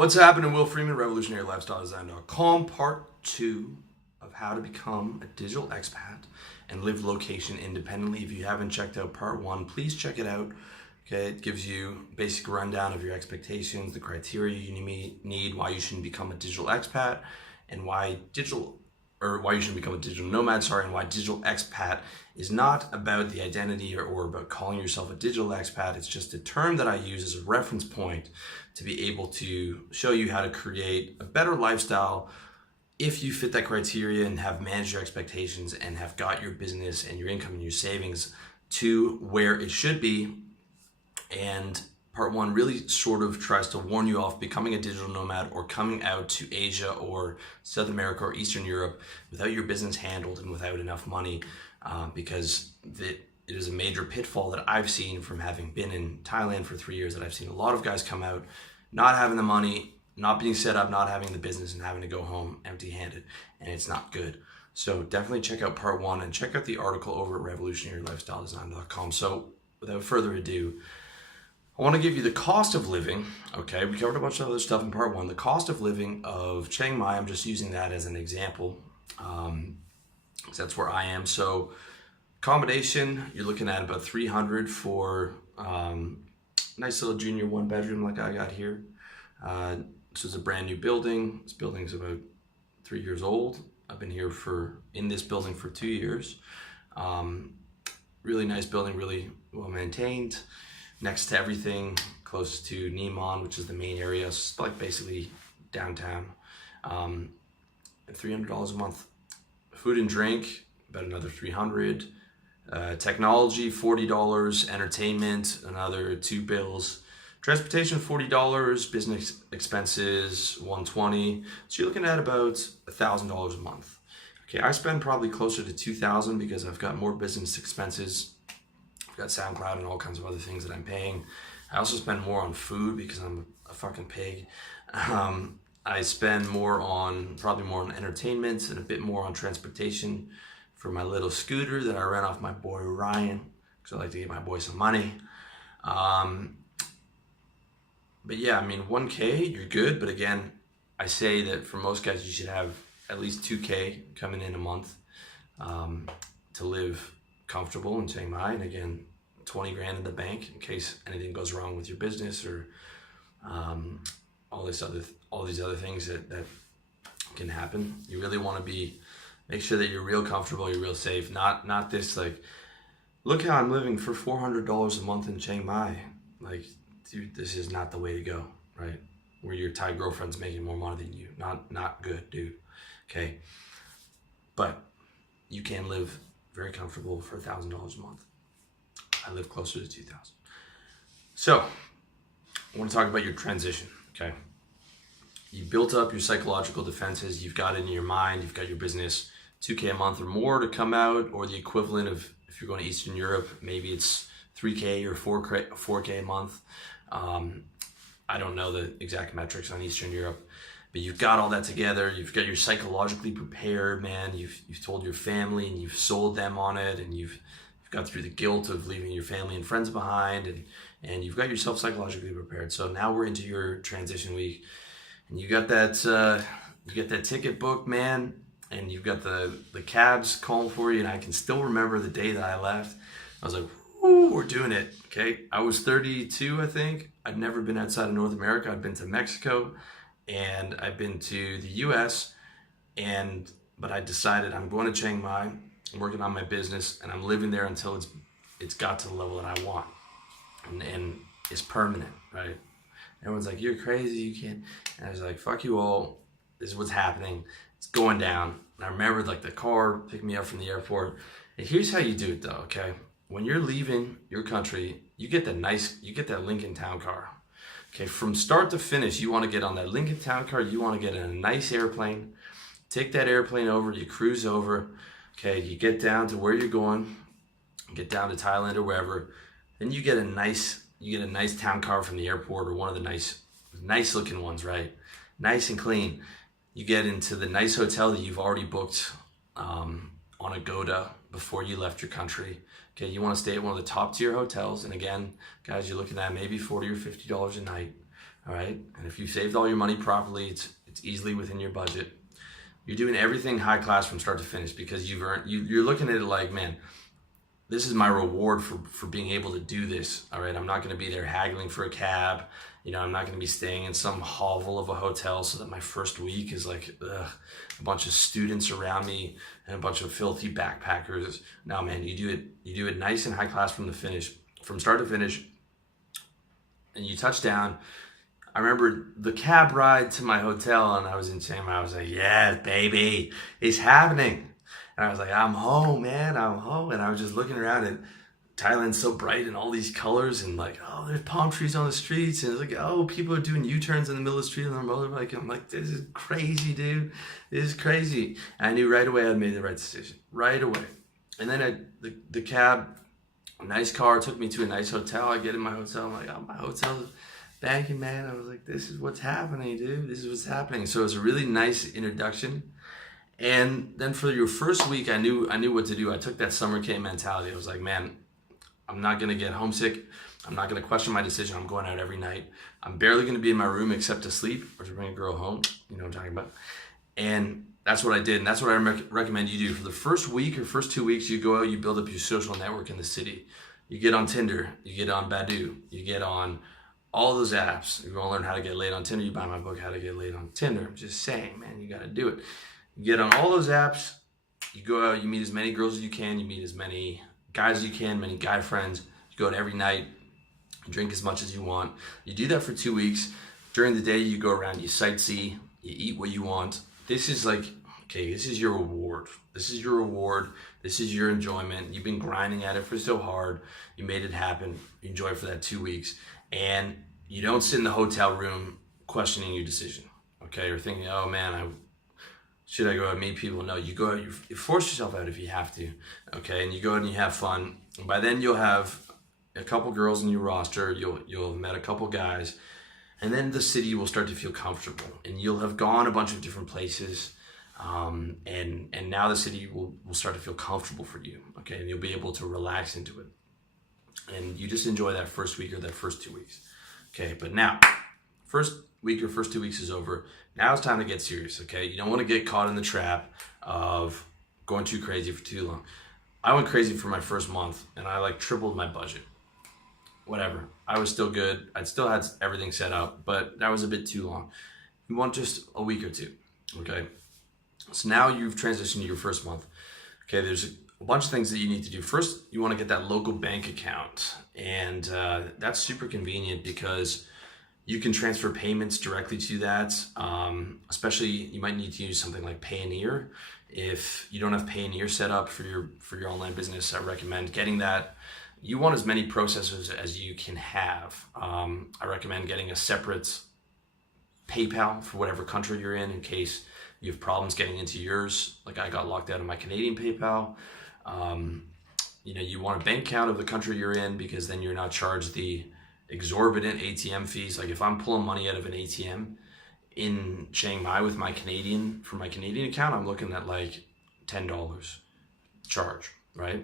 What's happening? Will Freeman, revolutionarylifestyledesign.com, part 2 of how to become a digital expat and live location independently. If you haven't checked out part 1, please check it out. Okay, it gives you a basic rundown of your expectations, the criteria you need, why you shouldn't become a digital expat, and why you shouldn't become a digital nomad, and why digital expat is not about the identity or about calling yourself a digital expat. It's just a term that I use as a reference point to be able to show you how to create a better lifestyle if you fit that criteria and have managed your expectations and have got your business and your income and your savings to where it should be. And part 1 really sort of tries to warn you off becoming a digital nomad or coming out to Asia or South America or Eastern Europe without your business handled and without enough money, because it is a major pitfall that I've seen from having been in Thailand for 3 years, that I've seen a lot of guys come out not having the money, not being set up, not having the business, and having to go home empty-handed, and it's not good. So definitely check out part 1 and check out the article over at revolutionarylifestyledesign.com. So without further ado, I want to give you the cost of living. Okay, we covered a bunch of other stuff in part 1. The cost of living of Chiang Mai, I'm just using that as an example, because that's where I am. So accommodation, you're looking at about $300 for nice little junior 1-bedroom like I got here. This is a brand new building. This building's about 3 years old. I've been here in this building for 2 years. Really nice building, really well maintained. Next to everything, close to Neiman, which is the main area. It's like basically downtown. $300 a month. Food and drink, about another $300. Technology, $40. Entertainment, another $2 Transportation, $40. Business expenses, $120. So you're looking at about $1,000 a month. Okay, I spend probably closer to $2,000 because I've got more business expenses. I've got SoundCloud and all kinds of other things that I'm paying. I also spend more on food because I'm a fucking pig. I spend probably more on entertainment and a bit more on transportation for my little scooter that I ran off my boy Ryan, because I like to give my boy some money. But yeah, I mean, 1K, you're good. But again, I say that for most guys, you should have at least 2K coming in a month to live comfortable in Chiang Mai. And again, 20 grand in the bank in case anything goes wrong with your business or all these other things that can happen. You really want to make sure that you're real comfortable, you're real safe. Not this like, look how I'm living for $400 a month in Chiang Mai. Like, dude, this is not the way to go, right? Where your Thai girlfriend's making more money than you. Not good, dude. Okay. But you can live very comfortable for $1,000 a month. I live closer to 2,000. So I want to talk about your transition. Okay. You built up your psychological defenses. You've got it in your mind. You've got your business 2K a month or more to come out, or the equivalent of, if you're going to Eastern Europe, maybe it's 3K or 4K a month. I don't know the exact metrics on Eastern Europe, but you've got all that together. You've got your psychologically prepared, man. You've told your family and you've sold them on it, and you've got through the guilt of leaving your family and friends behind, and you've got yourself psychologically prepared. So now we're into your transition week, and you got that ticket booked, man, and you've got the cabs calling for you. And I can still remember the day that I left. I was like, ooh, we're doing it. Okay. I was 32, I think. I'd never been outside of North America. I'd been to Mexico and I've been to the US, but I decided I'm going to Chiang Mai. I'm working on my business and I'm living there until it's got to the level that I want. And it's permanent, right? Everyone's like, you're crazy, you can't. And I was like, fuck you all. This is what's happening. It's going down. And I remember like the car picked me up from the airport. And here's how you do it though, okay? When you're leaving your country, you get that Lincoln Town Car. Okay, from start to finish, you want to get on that Lincoln Town Car. You want to get in a nice airplane. Take that airplane over, you cruise over. Okay, you get down to where you're going, get down to Thailand or wherever. Then you get a nice town car from the airport, or one of the nice looking ones, right? Nice and clean. You get into the nice hotel that you've already booked on Agoda before you left your country. Okay, you want to stay at one of the top tier hotels, and again, guys, you're looking at maybe $40 or $50 a night. all right? And if you saved all your money properly, it's easily within your budget. You're doing everything high class from start to finish because you're looking at it like, man, this is my reward for being able to do this, all right? I'm not going to be there haggling for a cab. I'm not going to be staying in some hovel of a hotel so that my first week is like a bunch of students around me and a bunch of filthy backpackers. No, man, you do it nice and high class from start to finish, and you touch down. I remember the cab ride to my hotel, and I was in Chiang Mai. I was like, yes, baby, it's happening. And I was like, I'm home, man, I'm home. And I was just looking around, and Thailand's so bright and all these colors, and like, oh, there's palm trees on the streets, and it's like, oh, people are doing U-turns in the middle of the street on their motorbike. I'm like, this is crazy, dude. This is crazy. And I knew right away I'd made the right decision, right away. And then the cab, a nice car, took me to a nice hotel. I get in my hotel, I'm like, oh, my hotel's banking, man. I was like, this is what's happening, dude. This is what's happening. So it was a really nice introduction. And then for your first week, I knew what to do. I took that summer camp mentality. I was like, man, I'm not gonna get homesick. I'm not gonna question my decision. I'm going out every night. I'm barely gonna be in my room except to sleep or to bring a girl home. You know what I'm talking about? And that's what I did. And that's what I recommend you do. For the first week or first 2 weeks, you go out, you build up your social network in the city. You get on Tinder, you get on Badoo, you get on all those apps. You're gonna learn how to get laid on Tinder. You buy my book, How to Get Laid on Tinder. I'm just saying, man, you gotta do it. You get on all those apps, you go out, you meet as many girls as you can, you meet as many guys as you can, many guy friends. You go out every night, you drink as much as you want. You do that for 2 weeks. During the day, you go around, you sightsee, you eat what you want. This is like, okay, this is your reward. This is your reward. This is your enjoyment. You've been grinding at it for so hard. You made it happen. You enjoy it for that 2 weeks. And you don't sit in the hotel room questioning your decision, okay? Or thinking, oh man, should I go out and meet people? No, you go out, you force yourself out if you have to, okay? And you go out and you have fun. And by then you'll have a couple girls in your roster, you'll have met a couple guys, and then the city will start to feel comfortable. And you'll have gone a bunch of different places, and now the city will start to feel comfortable for you, okay? And you'll be able to relax into it. And you just enjoy that first week or that first 2 weeks. Okay, but now, first week or first 2 weeks is over. Now it's time to get serious, okay? You don't want to get caught in the trap of going too crazy for too long. I went crazy for my first month, and I like tripled my budget. Whatever, I was still good. I still had everything set up, but that was a bit too long. You want just a week or two, okay? So now you've transitioned to your first month. Okay, there's a bunch of things that you need to do. First, you want to get that local bank account, and that's super convenient because you can transfer payments directly to that. Especially, you might need to use something like Payoneer. If you don't have Payoneer set up for your online business, I recommend getting that. You want as many processors as you can have. I recommend getting a separate PayPal for whatever country you're in case you have problems getting into yours. Like I got locked out of my Canadian PayPal. You want a bank account of the country you're in because then you're not charged the exorbitant ATM fees. Like if I'm pulling money out of an ATM in Chiang Mai for my Canadian account, I'm looking at like $10 charge, right?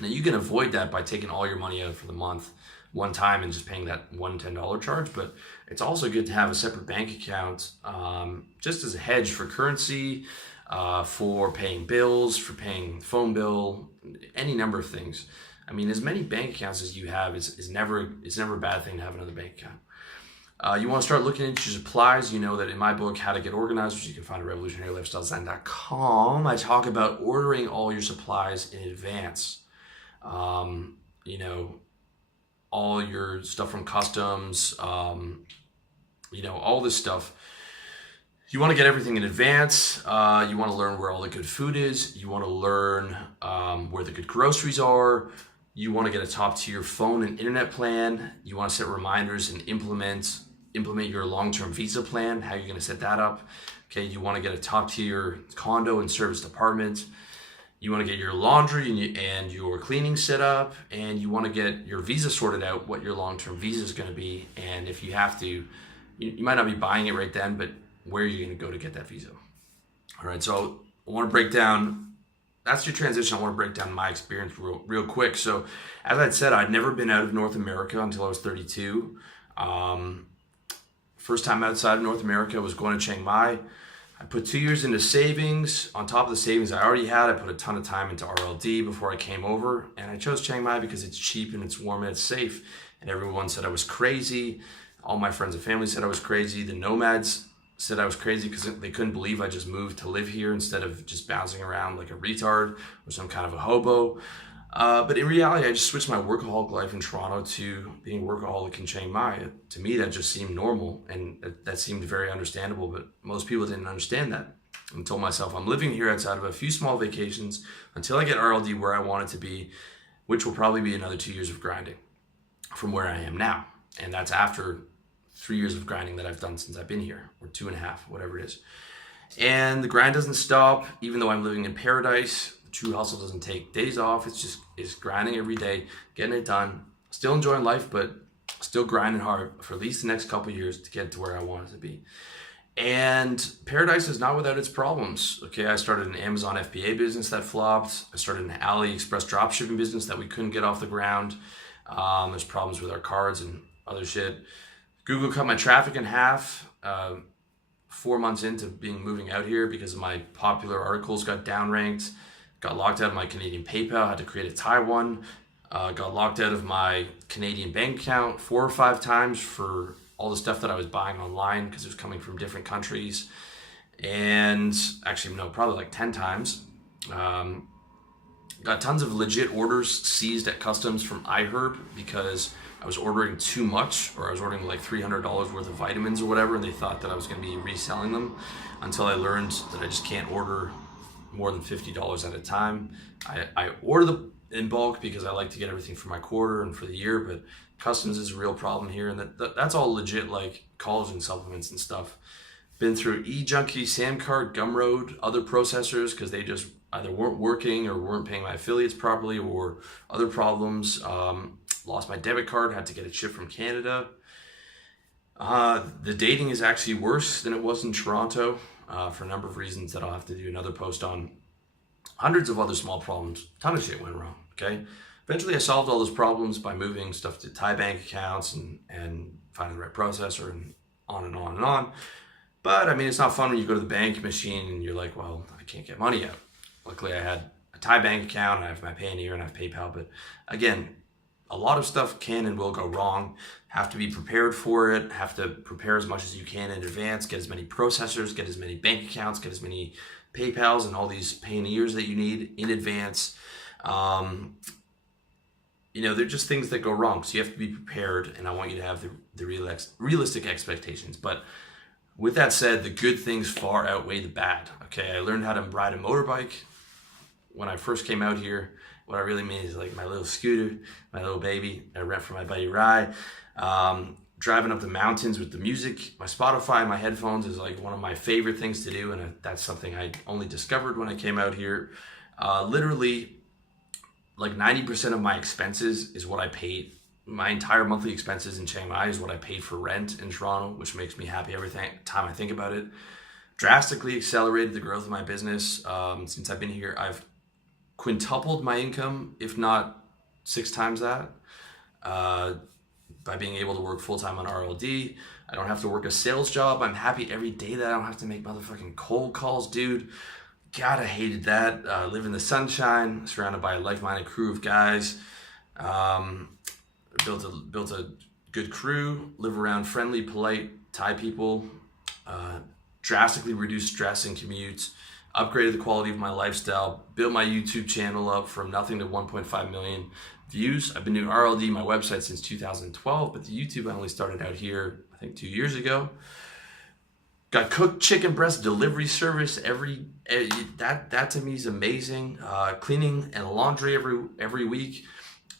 Now you can avoid that by taking all your money out for the month one time and just paying that one $10 charge, but it's also good to have a separate bank account just as a hedge for currency, for paying bills, for paying phone bill, any number of things. I mean, as many bank accounts as you have is never a bad thing to have another bank account. You want to start looking into your supplies. You know that in my book, How to Get Organized, which you can find at revolutionarylifestyledesign.com, I talk about ordering all your supplies in advance. All your stuff from customs, all this stuff. You want to get everything in advance. You want to learn where all the good food is. You want to learn where the good groceries are. You want to get a top tier phone and internet plan. You want to set reminders and implement your long-term visa plan, how you're going to set that up. Okay, you want to get a top tier condo and serviced apartment. You want to get your laundry and your cleaning set up, and you want to get your visa sorted out, what your long-term visa is going to be, and if you have to, you might not be buying it right then, but where are you going to go to get that visa? All right, so I want to break down, that's your transition. I want to break down my experience real quick. So as I said, I'd never been out of North America until I was 32. First time outside of North America was going to Chiang Mai. I put 2 years into savings. On top of the savings I already had, I put a ton of time into RLD before I came over. And I chose Chiang Mai because it's cheap and it's warm and it's safe. And everyone said I was crazy. All my friends and family said I was crazy. The nomads said I was crazy because they couldn't believe I just moved to live here instead of just bouncing around like a retard or some kind of a hobo. But in reality, I just switched my workaholic life in Toronto to being a workaholic in Chiang Mai. To me, that just seemed normal, and that seemed very understandable, but most people didn't understand that. I told myself, I'm living here outside of a few small vacations until I get RLD where I want it to be, which will probably be another 2 years of grinding from where I am now. And that's after 3 years of grinding that I've done since I've been here, or 2.5, whatever it is. And the grind doesn't stop, even though I'm living in paradise. True hustle doesn't take days off. It's grinding every day, getting it done. Still enjoying life, but still grinding hard for at least the next couple of years to get to where I want it to be. And paradise is not without its problems. Okay, I started an Amazon FBA business that flopped. I started an AliExpress dropshipping business that we couldn't get off the ground. There's problems with our cards and other shit. Google cut my traffic in half 4 months into moving out here because my popular articles got downranked. Got locked out of my Canadian PayPal, had to create a Thai one. Got locked out of my Canadian bank account 4 or 5 times for all the stuff that I was buying online because it was coming from different countries. And actually, no, probably like 10 times. Got tons of legit orders seized at customs from iHerb because I was ordering too much, or I was ordering like $300 worth of vitamins or whatever, and they thought that I was going to be reselling them until I learned that I just can't order more than $50 at a time. I order them in bulk because I like to get everything for my quarter and for the year, but customs is a real problem here, and that's all legit, like collagen supplements and stuff. Been through eJunkie, Samcart, Gumroad, other processors because they just either weren't working or weren't paying my affiliates properly, or other problems. Lost my debit card, had to get it shipped from Canada. The dating is actually worse than it was in Toronto. For a number of reasons that I'll have to do another post on. Hundreds of other small problems, a ton of shit went wrong, okay? Eventually I solved all those problems by moving stuff to Thai bank accounts and finding the right processor and on and on and on. But I mean, it's not fun when you go to the bank machine and you're like, well, I can't get money out. Luckily I had a Thai bank account and I have my Payoneer and I have PayPal, but again, a lot of stuff can and will go wrong. Have to be prepared for it, have to prepare as much as you can in advance, get as many processors, get as many bank accounts, get as many PayPals and all these Payoneers that you need in advance. They're just things that go wrong. So you have to be prepared, and I want you to have the realistic expectations. But with that said, the good things far outweigh the bad. Okay, I learned how to ride a motorbike when I first came out here. What I really mean is like my little scooter, my little baby I rent for my buddy Rye. Driving up the mountains with the music, my Spotify and my headphones is like one of my favorite things to do, and that's something I only discovered when I came out here. Literally, like 90% of my expenses is what I paid. My entire monthly expenses in Chiang Mai is what I paid for rent in Toronto, which makes me happy every time I think about it. Drastically accelerated the growth of my business. Since I've been here, I've quintupled my income, if not 6 times that, by being able to work full-time on RLD. I don't have to work a sales job. I'm happy every day that I don't have to make motherfucking cold calls, dude. God, I hated that. Live in the sunshine, surrounded by a like-minded crew of guys. Built a good crew, live around friendly, polite Thai people, drastically reduced stress and commutes, upgraded the quality of my lifestyle, built my YouTube channel up from nothing to 1.5 million views. I've been doing RLD, my website, since 2012, but the YouTube I only started out here, I think 2 years ago. Got cooked chicken breast delivery service that to me is amazing. Cleaning and laundry every week.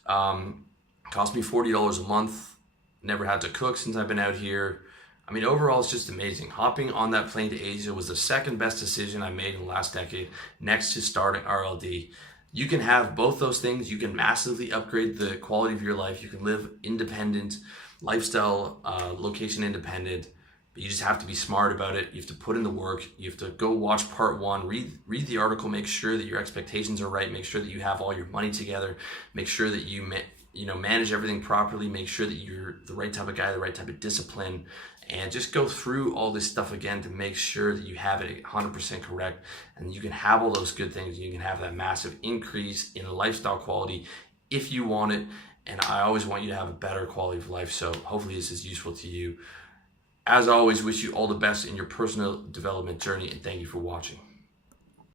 Cost me $40 a month. Never had to cook since I've been out here. I mean, overall, it's just amazing. Hopping on that plane to Asia was the second best decision I made in the last decade, next to starting RLD. You can have both those things. You can massively upgrade the quality of your life. You can live independent, lifestyle, location independent. But you just have to be smart about it. You have to put in the work. You have to go watch part 1, read the article, make sure that your expectations are right, make sure that you have all your money together, make sure that you manage everything properly, make sure that you're the right type of guy, the right type of discipline, and just go through all this stuff again to make sure that you have it 100% correct, and you can have all those good things. You can have that massive increase in lifestyle quality if you want it. And I always want you to have a better quality of life. So hopefully this is useful to you. As always, wish you all the best in your personal development journey, and thank you for watching.